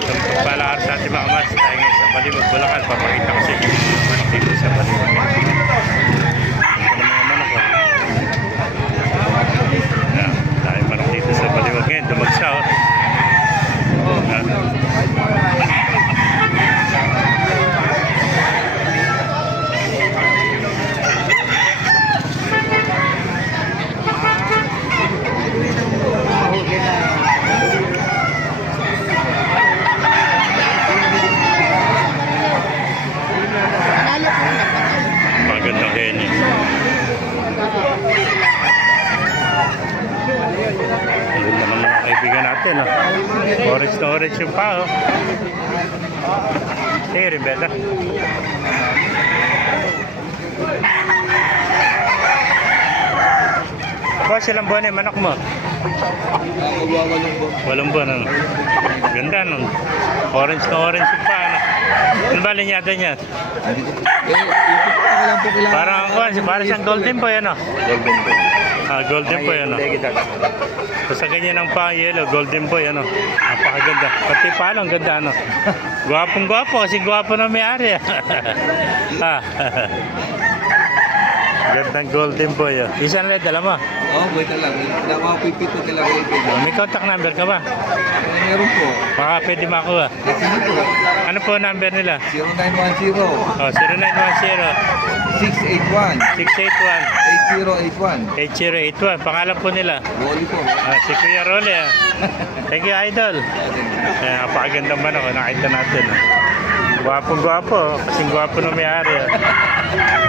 Tumpok pala araw sa ating mga mas. Ngayon sa Baliwag, Bulacan. Papakita ko sa inyo dito sa Baliwag. Ito na mga manok. oh. Yan, tayo manok dito sa Baliwag ngayon. Dumagsa oh. Yan. Magandang henyo. Ayun naman mga kaibigan natin. Oh. Orange na orange yung pa. Oh. Rin, Beta. Boss, ilang buwan yung manok mo? Walang buwan, ano? Ganda, no? Orange na orange yung pa, ano? Ano ba linyada niya? Parang, parang, siyang golden boy, ano? Golden po. Ah, golden boy, ano? Sa ganyan ang pang yellow, golden boy, ano? Napakaganda. Pati palo, ang ganda, ano? Gwapong gwapo, kasi gwapo na may-ari. ah. Gandang golden boy, oh. Isa na rin, dala mo. Oo, wait na lang. Nakakapipit ko talaga ito. May contact number ka ba? Meron po. Baka pwede makuha. Ano po number nila? 0910 Oh, 0910 681 681 8081. 8081. Pangalan po nila. Rolly po. Ah, si Kuya Role. Ah. Thank you, Idol. Eh, napakagandang manok. Nakita natin. ah. Gwapong gwapo. Kasing gwapo na may-ari. ah.